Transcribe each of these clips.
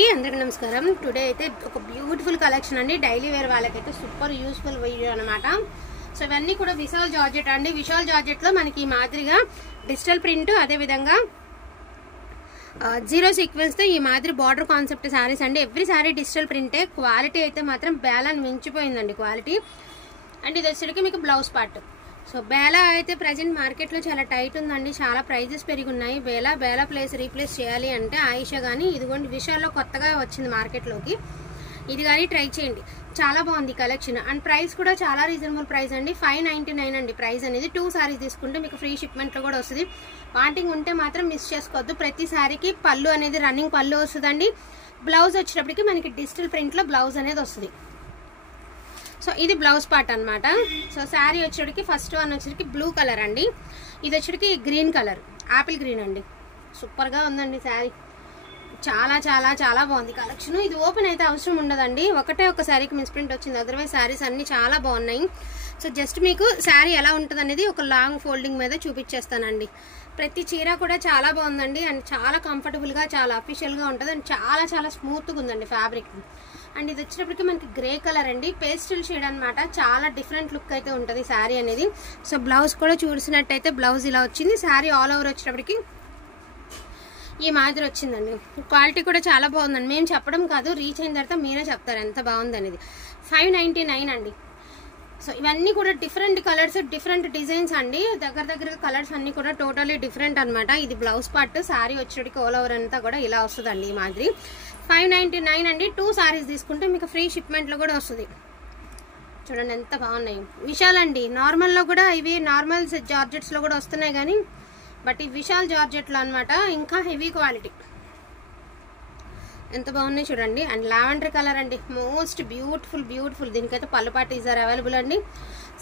అందరికీ నమస్కారం. టుడే అయితే ఒక బ్యూటిఫుల్ కలెక్షన్ అండి. డైలీ వేర్ వాళ్ళకైతే సూపర్ యూస్ఫుల్ వీడియో అనమాట. సో ఇవన్నీ కూడా విశాల్ జార్జెట్ అండి. విశాల్ జార్జెట్ లో మనకి ఈ మాదిరిగా డిజిటల్ ప్రింట్, అదే విధంగా జీరో సీక్వెన్స్ తో ఈ మాదిరి బార్డర్ కాన్సెప్ట్ శారీస్ అండి. ఎవ్రీ శారీ డిజిటల్ ప్రింటే. క్వాలిటీ అయితే మాత్రం బేలాన్ని మించిపోయిందండి క్వాలిటీ. అండ్ ఇది వచ్చేసరికి మీకు బ్లౌజ్ పార్ట్. సో బేలా అయితే ప్రజెంట్ మార్కెట్లో చాలా టైట్ ఉందండి. చాలా ప్రైజెస్ పెరిగి ఉన్నాయి. బేలా ప్లేస్ రీప్లేస్ చేయాలి అంటే ఆయిషా కానీ ఇదిగోండి విశాల్లో కొత్తగా వచ్చింది మార్కెట్లోకి. ఇది కానీ ట్రై చేయండి, చాలా బాగుంది కలెక్షన్. అండ్ ప్రైస్ కూడా చాలా రీజనబుల్ ప్రైస్ అండి. 599 అండి ప్రైస్ అనేది. 2 సారీస్ తీసుకుంటే మీకు ఫ్రీ షిప్మెంట్లో కూడా వస్తుంది. వాంటింగ్ ఉంటే మాత్రం మిస్ చేసుకోవద్దు. ప్రతి సారీకి పళ్ళు అనేది రన్నింగ్ పళ్ళు వస్తుందండి. బ్లౌజ్ వచ్చేటప్పటికి మనకి డిజిటల్ ప్రింట్లో బ్లౌజ్ అనేది వస్తుంది. సో ఇది బ్లౌజ్ పార్ట్ అనమాట. సో శారీ వచ్చేటికి ఫస్ట్ వన్ వచ్చేటికి బ్లూ కలర్ అండి. ఇది వచ్చేటికి గ్రీన్ కలర్, యాపిల్ గ్రీన్ అండి. సూపర్గా ఉందండి శారీ. చాలా చాలా చాలా బాగుంది కలెక్షన్. ఇది ఓపెన్ అయితే అవసరం ఉండదండి. ఒక శారీకి మిస్ ప్రింట్ వచ్చింది. అదర్వైజ్ శారీస్ అన్ని చాలా బాగున్నాయి. సో జస్ట్ మీకు శారీ ఎలా ఉంటుంది అనేది ఒక లాంగ్ ఫోల్డింగ్ మీద చూపించేస్తానండి. ప్రతి చీర కూడా చాలా బాగుందండి. అండ్ చాలా కంఫర్టబుల్గా, చాలా అఫీషియల్గా ఉంటుంది. అండ్ చాలా చాలా స్మూత్గా ఉందండి ఫ్యాబ్రిక్. అండ్ ఇది వచ్చేటప్పటికి మనకి గ్రే కలర్ అండి, పేస్టల్ షేడ్ అనమాట. చాలా డిఫరెంట్ లుక్ అయితే ఉంటుంది శారీ అనేది. సో బ్లౌజ్ కూడా చూసినట్టయితే బ్లౌజ్ ఇలా వచ్చింది. శారీ ఆల్ ఓవర్ వచ్చేటప్పటికి ఈ మాదిరి వచ్చిందండి. క్వాలిటీ కూడా చాలా బాగుందండి. మేము చెప్పడం కాదు, రీచ్ అయిన తర్వాత మీరే చెప్తారు ఎంత బాగుంది అనేది. 599 అండి. సో ఇవన్నీ కూడా డిఫరెంట్ కలర్స్, డిఫరెంట్ డిజైన్స్ అండి. దగ్గర కలర్స్ అన్ని కూడా టోటలీ డిఫరెంట్ అనమాట. ఇది బ్లౌజ్ పార్ట్. శారీ వచ్చేటికి ఆల్ ఓవర్ అంతా కూడా ఇలా వస్తుందండి ఈ మాదిరి. 599 అండి. 2 సారీస్ తీసుకుంటే మీకు ఫ్రీ షిప్మెంట్లో కూడా వస్తుంది. చూడండి ఎంత బాగున్నాయి. విశాల్ అండి. నార్మల్లో కూడా ఇవి నార్మల్ జార్జెట్స్లో కూడా వస్తున్నాయి కానీ బట్ ఈ విశాల్ జార్జెట్లో అనమాట ఇంకా హెవీ క్వాలిటీ. ఎంత బాగున్నాయి చూడండి. అండ్ లావెండర్ కలర్ అండి, మోస్ట్ బ్యూటిఫుల్. దీనికైతే పళ్ళు పార్టీస్ ఆర్ అవైలబుల్ అండి.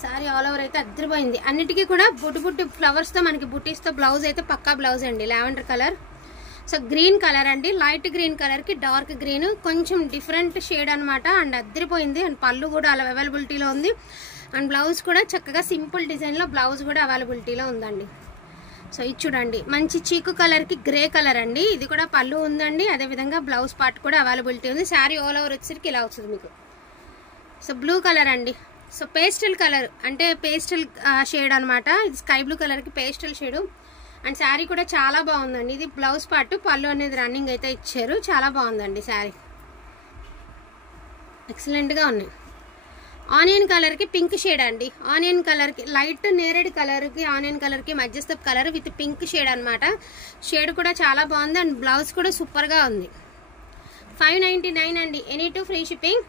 సారీ ఆల్ ఓవర్ అయితే అద్దరిపోయింది. అన్నిటికీ కూడా బుట్టి ఫ్లవర్స్తో మనకి బుట్టీస్తో బ్లౌజ్ అయితే పక్కా బ్లౌజ్ అండి. Lavender colour. So green colour అండి, లైట్ గ్రీన్ కలర్కి డార్క్ గ్రీన్, కొంచెం డిఫరెంట్ షేడ్ అనమాట. అండ్ అద్దరిపోయింది. అండ్ పళ్ళు కూడా అలా అవైలబిలిటీలో ఉంది. అండ్ బ్లౌజ్ కూడా చక్కగా సింపుల్ డిజైన్లో బ్లౌజ్ కూడా అవైలబిలిటీలో ఉందండి. సో ఇది చూడండి, మంచి చీకు కలర్కి గ్రే కలర్ అండి. ఇది కూడా పళ్ళు ఉందండి. అదేవిధంగా బ్లౌజ్ పార్ట్ కూడా అవైలబిలిటీ ఉంది. శారీ ఆల్ ఓవర్ వచ్చేసరికి ఇలా వస్తుంది మీకు. సో బ్లూ కలర్ అండి. సో పేస్టల్ కలర్ అంటే పేస్టల్ షేడ్ అనమాట. ఇది స్కై బ్లూ కలర్కి పేస్టల్ షేడు. అండ్ శారీ కూడా చాలా బాగుందండి. ఇది బ్లౌజ్ పార్ట్, పళ్ళు అనేది రన్నింగ్ అయితే ఇచ్చారు. చాలా బాగుందండి శారీ, ఎక్సలెంట్గా ఉన్నాయి. ఆనియన్ కలర్కి పింక్ షేడ్ అండి. ఆనియన్ కలర్కి లైట్ నేరేడ్ కలర్కి ఆనియన్ కలర్కి మధ్యస్థ కలర్ విత్ పింక్ షేడ్ అనమాట. షేడ్ కూడా చాలా బాగుంది. అండ్ బ్లౌజ్ కూడా సూపర్గా ఉంది. 599 అండి. Any to free shipping.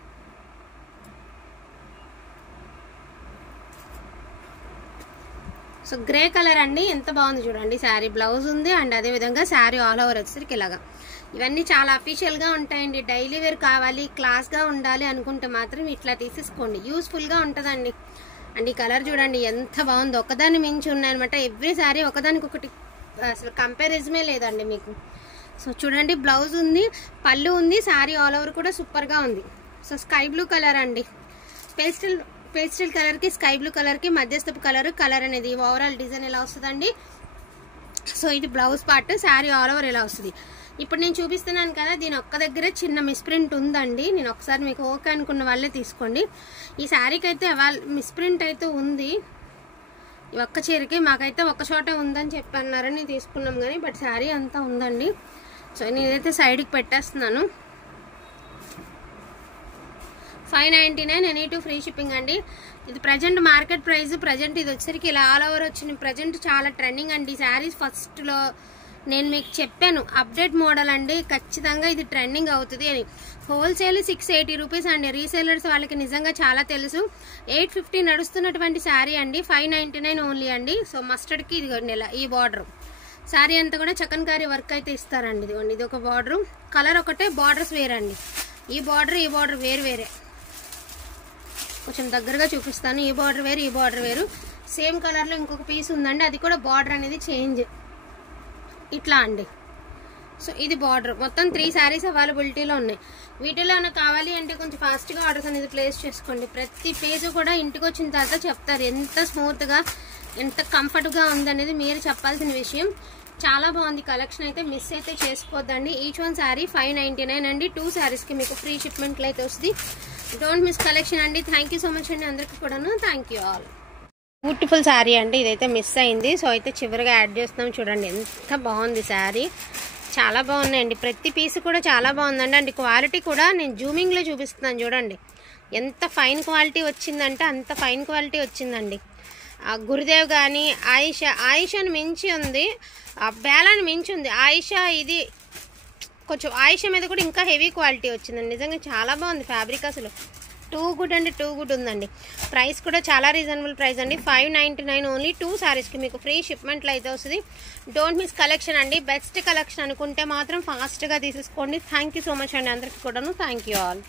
So grey colour అండి, ఎంత బాగుంది చూడండి. శారీ బ్లౌజ్ ఉంది. అండ్ అదేవిధంగా శారీ ఆల్ ఓవర్ వచ్చేసరికి ఇలాగా. ఇవన్నీ చాలా అఫీషియల్గా ఉంటాయండి. డైలీ వేర్ కావాలి, క్లాస్గా ఉండాలి అనుకుంటే మాత్రం ఇట్లా తీసేసుకోండి. యూస్ఫుల్గా ఉంటుందండి. అండ్ ఈ కలర్ చూడండి ఎంత బాగుంది. ఒకదాన్ని మించి ఉన్నాయన్నమాట. ఎవ్రీ శారీ ఒకదానికొకటి అసలు కంపారిజమే లేదండి మీకు. సో చూడండి, బ్లౌజ్ ఉంది, పళ్ళు ఉంది, శారీ ఆల్ ఓవర్ కూడా సూపర్గా ఉంది. సో స్కై బ్లూ కలర్ అండి. పేస్టల్ కలర్కి స్కై బ్లూ కలర్కి మధ్యస్థపు కలర్ అనేది ఓవరాల్ డిజైన్ ఎలా వస్తుందండి. సో ఇది blouse part. Sari all over ఎలా వస్తుంది. ఇప్పుడు నేను చూపిస్తున్నాను కదా, దీని ఒక్క దగ్గర చిన్న మిస్ప్రింట్ ఉందండి. నేను ఒకసారి మీకు ఓకే అనుకున్న వాళ్ళే తీసుకోండి. ఈ శారీకి అయితే మిస్ప్రింట్ అయితే ఉంది. ఈ ఒక్క చీరకి మాకైతే ఒక్క చోటే ఉందని చెప్పన్నారని తీసుకున్నాం కానీ బట్ శారీ అంతా ఉందండి. సో నేనైతే సైడ్కి పెట్టేస్తున్నాను. 599 ఎనీ టు ఫ్రీ షిప్పింగ్ అండి. ఇది ప్రజెంట్ మార్కెట్ ప్రైస్. ప్రజెంట్ ఇది వచ్చేసరికి ఇలా ఆల్ ఓవర్ వచ్చింది. ప్రజెంట్ చాలా ట్రెండింగ్ అండి ఈ శారీస్. ఫస్ట్లో నేను మీకు చెప్పాను అప్డేట్ మోడల్ అండి, ఖచ్చితంగా ఇది ట్రెండింగ్ అవుతుంది అని. హోల్సేల్ 680 రూపీస్ అండి. రీసేలర్స్ వాళ్ళకి నిజంగా చాలా తెలుసు. 850 నడుస్తున్నటువంటి శారీ అండి. 599 ఓన్లీ అండి. సో మస్టర్డ్కి ఇది ఈ బార్డర్ శారీ అంతా కూడా చక్కన్కారీ వర్క్ అయితే ఇస్తారండి. ఇదిగోండి, ఇది ఒక బార్డర్. కలర్ ఒకటే, బార్డర్స్ వేరండి. ఈ బార్డర్ వేరే. కొంచెం దగ్గరగా చూపిస్తాను. ఈ బార్డర్ వేరు. సేమ్ కలర్లో ఇంకొక పీస్ ఉందండి. అది కూడా బార్డర్ అనేది చేంజ్ ఇట్లా అండి. సో ఇది బార్డర్. మొత్తం 3 శారీస్ అవైలబిలిటీలో ఉన్నాయి. వీటిలో ఏమైనా కావాలి అంటే కొంచెం ఫాస్ట్గా ఆర్డర్స్ అనేది ప్లేస్ చేసుకోండి. ప్రతి పేజ్ కూడా ఇంటికి వచ్చిన తర్వాత చెప్తారు ఎంత స్మూత్గా, ఎంత కంఫర్ట్గా ఉందనేది మీరు చెప్పాల్సిన విషయం. చాలా బాగుంది కలెక్షన్ అయితే, మిస్ అయితే చేసుకోవద్దండి. ఈచ్ వన్ శారీ 599 అండి. 2 శారీస్కి మీకు ఫ్రీ షిప్మెంట్లో అయితే వస్తుంది. డోంట్ మిస్ కలెక్షన్ అండి. థ్యాంక్ యూ సో మచ్ అండి అందరికీ కూడాను. Thank you all. Beautiful sari అండి, ఇదైతే మిస్ అయింది. సో అయితే చివరిగా యాడ్ చేస్తున్నాం. చూడండి ఎంత బాగుంది శారీ, చాలా బాగున్నాయండి. ప్రతి పీస్ కూడా చాలా బాగుందండి. అండ్ క్వాలిటీ కూడా నేను జూమింగ్లో చూపిస్తున్నాను. చూడండి ఎంత ఫైన్ క్వాలిటీ వచ్చిందంటే అంత ఫైన్ క్వాలిటీ వచ్చిందండి. గురుదేవ్ కానీ ఆయిషాని మించి ఉంది, బేలాని మించి ఉంది. ఇది కొంచెం ఆయిషా మీద కూడా ఇంకా హెవీ క్వాలిటీ వచ్చిందండి. నిజంగా చాలా బాగుంది ఫ్యాబ్రిక్, అసలు టూ గుడ్ అండి, టూ గుడ్ ఉందండి. ప్రైస్ కూడా చాలా రీజనబుల్ ప్రైస్ అండి. 599 ఓన్లీ. 2 శారీస్కి మీకు ఫ్రీ షిప్మెంట్లో అయితే వస్తుంది. డోంట్ మిస్ కలెక్షన్ అండి. బెస్ట్ కలెక్షన్ అనుకుంటే మాత్రం ఫాస్ట్గా తీసేసుకోండి. థ్యాంక్ యూ సో మచ్ అండి అందరికీ కూడాను. Thank you all.